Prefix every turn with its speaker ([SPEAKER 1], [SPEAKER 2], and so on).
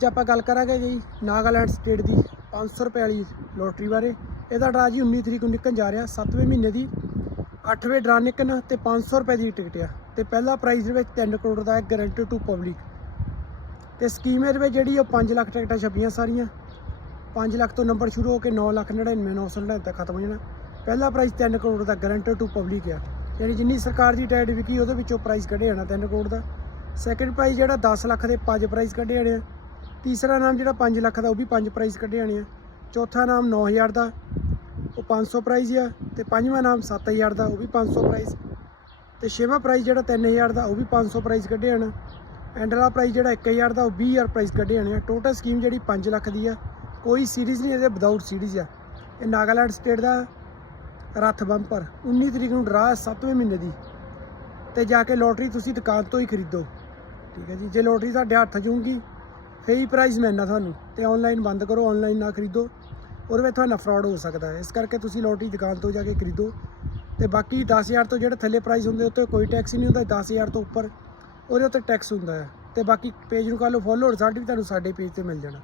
[SPEAKER 1] ਅੱਜ ਆਪਾਂ ਗੱਲ ਕਰਾਂਗੇ ਜੀ ਨਾਗਾਲੈਂਡ ਸਟੇਟ ਦੀ 500 ਰੁਪਏ ਵਾਲੀ ਲੋਟਰੀ ਬਾਰੇ, ਇਹਦਾ ਡਰਾ ਜੀ 19 ਤਰੀਕ ਨੂੰ ਨਿਕਲਣ ਜਾ ਰਿਹਾ 7ਵੇਂ ਮਹੀਨੇ ਦੀ 8ਵੇਂ ਡਰਾ ਨਿਕਲਣ ਤੇ 500 ਰੁਪਏ ਦੀ ਟਿਕਟ ਆ। ਤੇ ਪਹਿਲਾ ਪ੍ਰਾਈਜ਼ ਦੇ ਵਿੱਚ 3 ਕਰੋੜ ਦਾ ਹੈ ਗਾਰੰਟੀ ਟੂ ਪਬਲਿਕ ਤੇ ਸਕੀਮ ਇਹਦੇ ਵਿੱਚ ਜਿਹੜੀ ਉਹ 5 ਲੱਖ ਟਿਕਟਾਂ ਛਪੀਆਂ ਸਾਰੀਆਂ। 5 ਲੱਖ ਤੋਂ ਨੰਬਰ ਸ਼ੁਰੂ ਹੋ ਕੇ 9 ਲੱਖ 99 ਤੱਕ ਖਤਮ ਹੋ ਜਾਣਾ। ਪਹਿਲਾ ਪ੍ਰਾਈਜ਼ 3 ਕਰੋੜ ਦਾ ਗਾਰੰਟੀ ਟੂ ਪਬਲਿਕ ਆ। ਯਾਨੀ ਜਿੰਨੀ ਸਰਕਾਰ ਦੀ ਟਿਕਟ ਵਿਕੀ, ਉਹਦੇ ਵਿੱਚੋਂ ਪ੍ਰਾਈਜ਼ ਕੱਢੇ ਜਾਣਾ 3 ਕਰੋੜ ਦਾ। ਸੈਕੰਡ ਪ੍ਰਾਈਜ਼ ਜਿਹੜਾ 10 ਲੱਖ ਦੇ ਪੰਜ ਪ੍ਰਾਈਜ਼ ਕੱਢੇ ਜਾਣੇ ਆ। ਤੀਸਰਾ ਨਾਮ ਜਿਹੜਾ 5 ਲੱਖ ਦਾ, ਉਹ ਵੀ ਪੰਜ ਪ੍ਰਾਈਜ਼ ਕੱਢੇ ਜਾਣੇ ਆ। ਚੌਥਾ ਨਾਮ 9000 ਦਾ, ਉਹ 500 ਪ੍ਰਾਈਜ਼ ਆ। ਤੇ ਪੰਜਵਾਂ ਨਾਮ 7000 ਦਾ, ਉਹ ਵੀ 500 ਪ੍ਰਾਈਜ਼ ਤੇ ਛੇਵਾਂ ਪ੍ਰਾਈਜ਼ ਜਿਹੜਾ 3000 ਦਾ, ਉਹ ਵੀ 500 ਪ੍ਰਾਈਜ਼ ਕੱਢੇ ਜਾਣਾ ਐਂਡ ਪ੍ਰਾਈਜ਼ ਜਿਹੜਾ 1000 ਦਾ, ਉਹ 20000 ਪ੍ਰਾਈਜ਼ ਕੱਢੇ ਜਾਣੇ ਆ। ਟੋਟਲ ਸਕੀਮ ਜਿਹੜੀ 5 ਲੱਖ ਦੀ ਆ, ਕੋਈ ਸੀਰੀਜ਼ ਨਹੀਂ ਇਹਦੇ ਵਿਦਆਊਟ ਸੀਰੀਜ਼ ਆ। ਇਹ ਨਾਗਾਲੈਂਡ ਸਟੇਟ ਦਾ ਰੱਥ ਬੰਪਰ 19 ਤਰੀਕ ਨੂੰ ਡਰਾ 7ਵੇਂ ਮਹੀਨੇ ਦੀ। ਤੇ ਜਾ ਕੇ ਲੋਟਰੀ ਤੁਸੀਂ ਦੁਕਾਨ ਤੋਂ ਹੀ ਖਰੀਦੋ। ਠੀਕ ਹੈ ਜੀ, ਜੇ ਲੋਟਰੀ ਸਾਡੇ ਹੱਥ ਜੂਗੀ ਫੇਰ ਹੀ ਪ੍ਰਾਈਜ਼ ਮਿਲਣਾ ਤੁਹਾਨੂੰ ਤੇ ਆਨਲਾਈਨ ਬੰਦ ਕਰੋ ਆਨਲਾਈਨ ਨਾ ਖਰੀਦੋ। ਉਹਦੇ ਵਿੱਚ ਤੁਹਾਨੂੰ ਫਰਾਡ ਹੋ ਸਕਦਾ ਹੈ। ਇਸ ਕਰਕੇ ਤੁਸੀਂ ਲੋਟਰੀ ਦੁਕਾਨ ਤੋਂ ਜਾ ਕੇ ਖਰੀਦੋ। ਤੇ ਬਾਕੀ 10000 ਤੋਂ ਜਿਹੜੇ ਥੱਲੇ ਪ੍ਰਾਈਜ਼ ਹੁੰਦੇ ਉੱਤੇ ਕੋਈ ਟੈਕਸ ਨਹੀਂ ਹੁੰਦਾ 10000 ਤੋਂ ਉੱਪਰ। ਉਹਦੇ ਉੱਤੇ ਟੈਕਸ ਹੁੰਦਾ ਹੈ। ਤੇ ਬਾਕੀ ਪੇਜ ਨੂੰ ਕਰ ਲਓ ਫੋਲੋ ਰਿਜ਼ਲਟ ਵੀ ਤੁਹਾਨੂੰ ਸਾਡੇ ਪੇਜ ਤੇ ਮਿਲ ਜਾਣਾ।